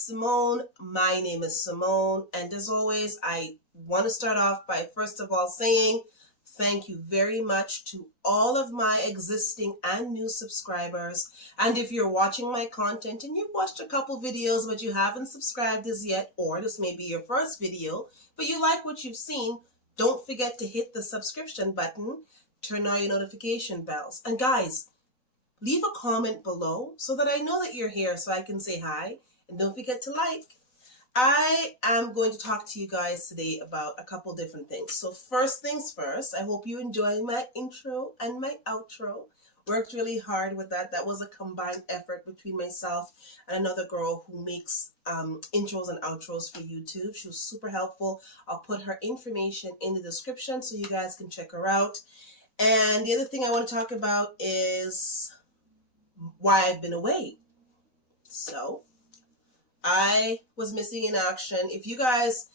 Simone. My name is Simone. And as always, I want to start off by first of all saying thank you very much to all of my existing and new subscribers. And if you're watching my content and you've watched a couple videos but you haven't subscribed as yet, or this may be your first video, but you like what you've seen, don't forget to hit the subscription button, turn on your notification bells. And guys, leave a comment below so that I know that you're here so I can say hi. And don't forget to like. I am going to talk to you guys today about a couple different things. So first things first, I hope you enjoy my intro and my outro. Worked really hard with that. That was a combined effort between myself and another girl who makes intros and outros for YouTube. She was super helpful. I'll put her information in the description so you guys can check her out. And the other thing I want to talk about is why I've been away. So I was missing in action. If you guys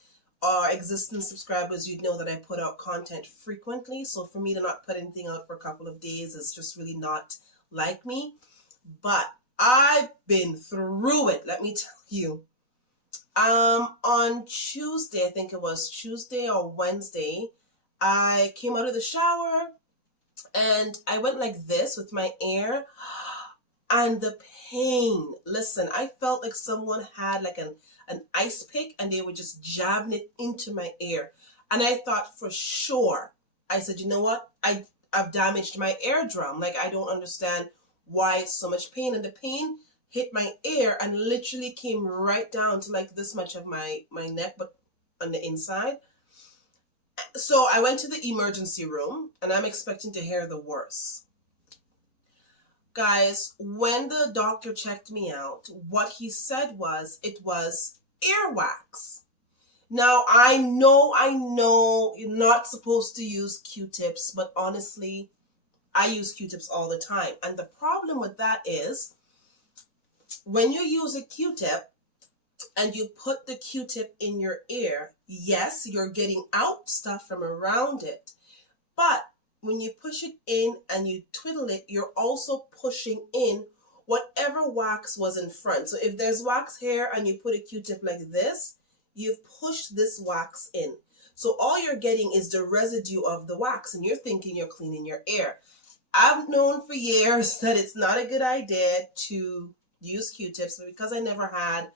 are existing subscribers, you'd know that I put out content frequently. So for me to not put anything out for a couple of days is just really not like me. But I've been through it, let me tell you. On Tuesday, I think it was Tuesday or Wednesday, I came out of the shower and I went like this with my ear. And the pain, listen, I felt like someone had like an ice pick and they were just jabbing it into my ear. And I thought for sure, I said, you know what? I've damaged my eardrum. Like, I don't understand why it's so much pain. And the pain hit my ear and literally came right down to like this much of my neck, but on the inside. So I went to the emergency room and I'm expecting to hear the worst. Guys, when the doctor checked me out, what he said was it was earwax. Now, I know you're not supposed to use Q-tips, but honestly, I use Q-tips all the time. And the problem with that is when you use a Q-tip and you put the Q-tip in your ear, yes, you're getting out stuff from around it, but when you push it in and you twiddle it, you're also pushing in whatever wax was in front. So if there's wax here and you put a Q-tip like this, you've pushed this wax in. So all you're getting is the residue of the wax and you're thinking you're cleaning your ear. I've known for years that it's not a good idea to use Q-tips, but because I never had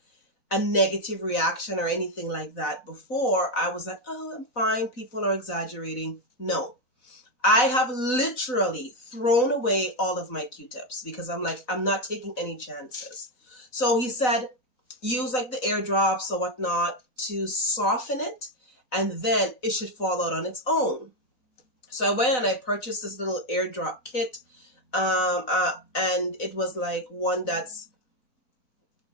a negative reaction or anything like that before, I was like, oh, I'm fine. People are exaggerating. No. I have literally thrown away all of my Q-tips because I'm like, I'm not taking any chances. So he said, use like the air drops or whatnot to soften it, and then it should fall out on its own. So I went and I purchased this little air drop kit, and it was like one that's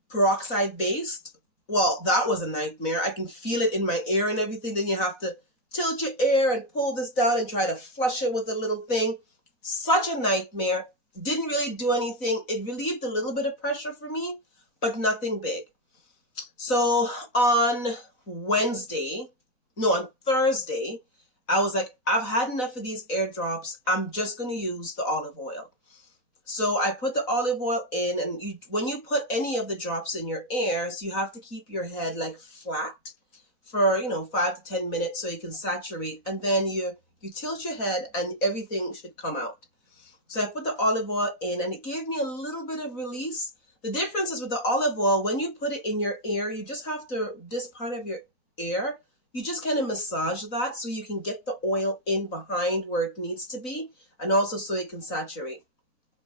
peroxide based. Well, that was a nightmare. I can feel it in my ear and everything. Then you have to tilt your ear and pull this down and try to flush it with a little thing. Such a nightmare. Didn't really do anything. It relieved a little bit of pressure for me, but nothing big. So on Thursday, I was like, I've had enough of these air drops. I'm just going to use the olive oil. So I put the olive oil in, and when you put any of the drops in your ears, you have to keep your head like flat for 5 to 10 minutes so you can saturate, and then you tilt your head and everything should come out. So I put the olive oil in and it gave me a little bit of release. The difference is with the olive oil, when you put it in your ear, you just have to, this part of your ear, you just kind of massage that so you can get the oil in behind where it needs to be, and also so it can saturate.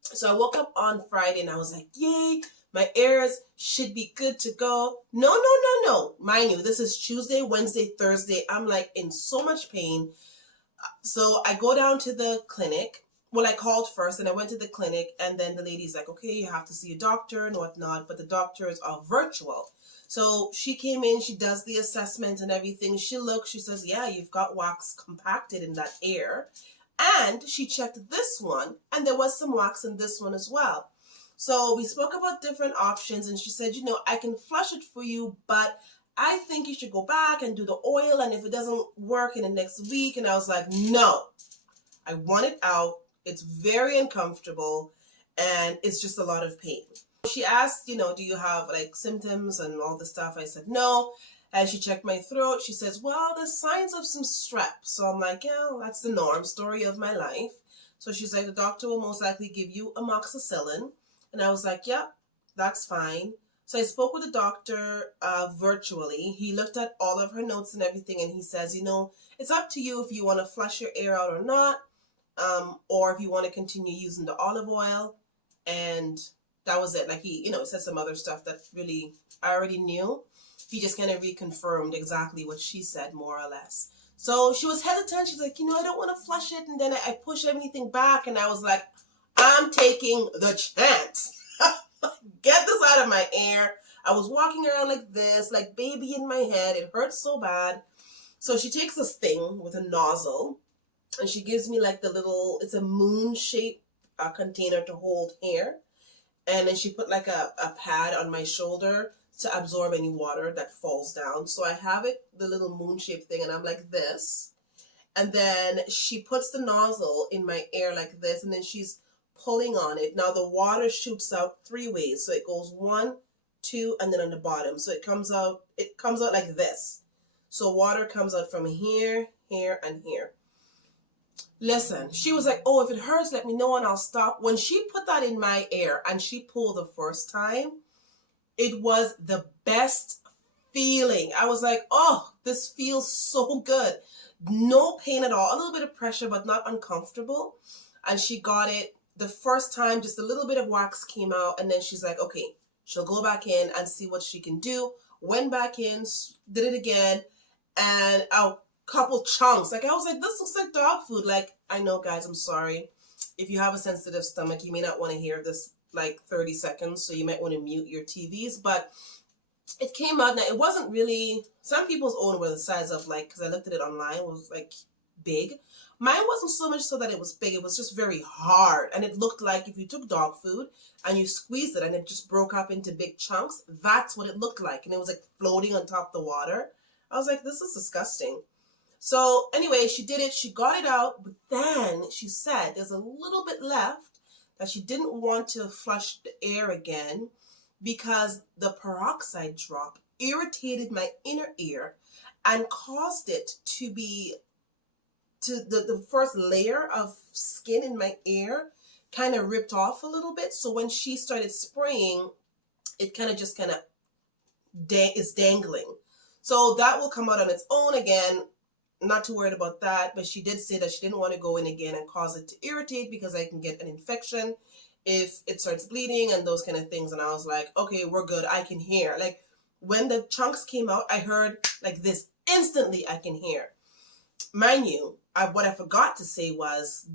So I woke up on Friday and I was like, yay, my ears should be good to go. No. Mind you, this is Tuesday, Wednesday, Thursday. I'm like in so much pain. So I go down to the clinic. Well, I called first and I went to the clinic, and then the lady's like, okay, you have to see a doctor and whatnot, but the doctors are virtual. So she came in, she does the assessment and everything. She looks, she says, yeah, you've got wax compacted in that ear. And she checked this one, and there was some wax in this one as well. So we spoke about different options, and she said, I can flush it for you, but I think you should go back and do the oil, and if it doesn't work in the next week. And I was like, no, I want it out. It's very uncomfortable, and it's just a lot of pain. She asked, do you have like symptoms and all this stuff? I said no. And she checked my throat. She says, well, there's signs of some strep. So I'm like, yeah, that's the norm, story of my life. So she's like, the doctor will most likely give you amoxicillin. And I was like, yep, that's fine. So I spoke with the doctor virtually. He looked at all of her notes and everything, and he says, it's up to you if you want to flush your air out or not, or if you want to continue using the olive oil. And that was it. Like he said some other stuff that really I already knew. He just kind of reconfirmed exactly what she said, more or less. So she was hesitant. She's like, I don't want to flush it. And then I push everything back. And I was like, I'm taking the chance. Get this out of my ear. I was walking around like this, like baby in my head. It hurts so bad. So she takes this thing with a nozzle. And she gives me like it's a moon-shaped container to hold hair. And then she put like a pad on my shoulder to absorb any water that falls down. So I have the little moon-shaped thing, and I'm like this. And then she puts the nozzle in my ear like this, and then she's pulling on it. Now the water shoots out 3 ways. So it goes 1, 2, and then on the bottom. So it comes out like this. So water comes out from here, here, and here. Listen, she was like, oh, if it hurts, let me know and I'll stop. When she put that in my ear and she pulled the first time, it was the best feeling. I was like, oh, this feels so good. No pain at all. A little bit of pressure, but not uncomfortable. And she got it the first time, just a little bit of wax came out. And then she's like, okay, she'll go back in and see what she can do. Went back in, did it again. And couple chunks. Like I was like, this looks like dog food. Like, I know, guys, I'm sorry. If you have a sensitive stomach, you may not want to hear this like 30 seconds, so you might want to mute your TVs. But it came out. Now it wasn't really, some people's own were the size of like, because I looked at it online, it was like big. Mine wasn't so much so that it was big, it was just very hard. And it looked like if you took dog food and you squeezed it and it just broke up into big chunks, that's what it looked like. And it was like floating on top of the water. I was like, this is disgusting. So anyway, she did it. She got it out. But then she said there's a little bit left that she didn't want to flush the air again because the peroxide drop irritated my inner ear and caused it to the first layer of skin in my ear kind of ripped off a little bit. So when she started spraying, it is dangling. So that will come out on its own again. Not too worried about that, but she did say that she didn't want to go in again and cause it to irritate because I can get an infection if it starts bleeding and those kind of things. And I was like, okay, we're good. I can hear. Like when the chunks came out, I heard like this instantly. I can hear. Mind you, what I forgot to say was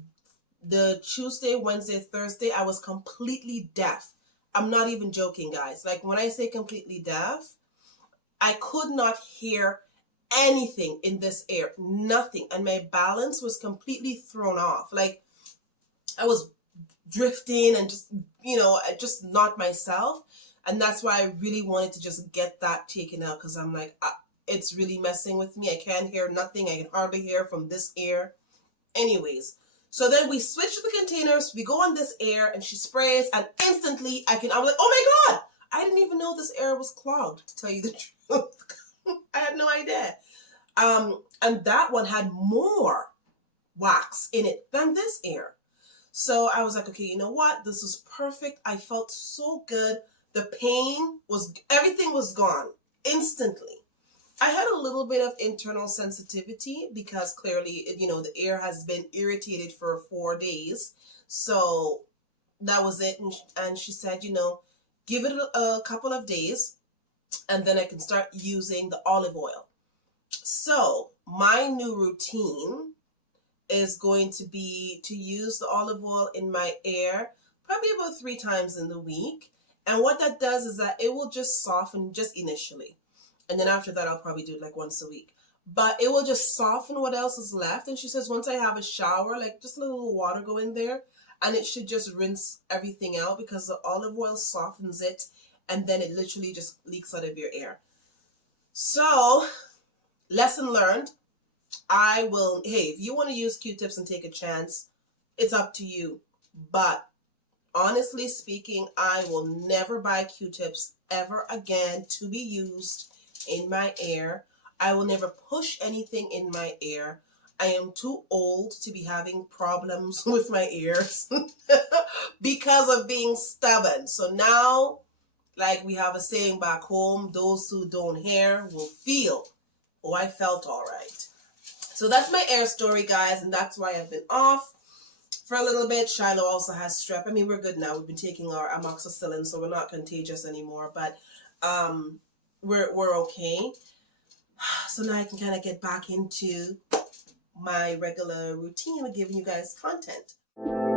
the Tuesday, Wednesday, Thursday, I was completely deaf. I'm not even joking, guys. Like when I say completely deaf, I could not hear anything in this air, nothing. And my balance was completely thrown off. Like I was drifting and just not myself. And that's why I really wanted to just get that taken out, because I'm like, it's really messing with me. I can't hear nothing. I can hardly hear from this ear. Anyways, so then we switch to the containers. We go on this air and she sprays and instantly I'm like, oh my God, I didn't even know this air was clogged, to tell you the truth. I had no idea. And that one had more wax in it than this air. So I was like, okay, you know what? This is perfect. I felt so good. The pain everything was gone instantly. I had a little bit of internal sensitivity because clearly, the air has been irritated for 4 days. So that was it. And she said, give it a couple of days and then I can start using the olive oil. So my new routine is going to be to use the olive oil in my hair probably about 3 times in the week. And what that does is that it will just soften just initially. And then after that, I'll probably do it like once a week. But it will just soften what else is left. And she says once I have a shower, like just a little water go in there and it should just rinse everything out because the olive oil softens it and then it literally just leaks out of your hair. So, lesson learned. Hey, if you want to use Q-tips and take a chance, it's up to you. But honestly speaking, I will never buy Q-tips ever again to be used in my ear. I will never push anything in my ear. I am too old to be having problems with my ears because of being stubborn. So now, like we have a saying back home, those who don't hear will feel. Oh, I felt all right. So that's my ear story, guys, and that's why I've been off for a little bit. Shiloh also has strep. I mean, we're good now. We've been taking our amoxicillin, so we're not contagious anymore, but we're okay. So now I can kind of get back into my regular routine with giving you guys content.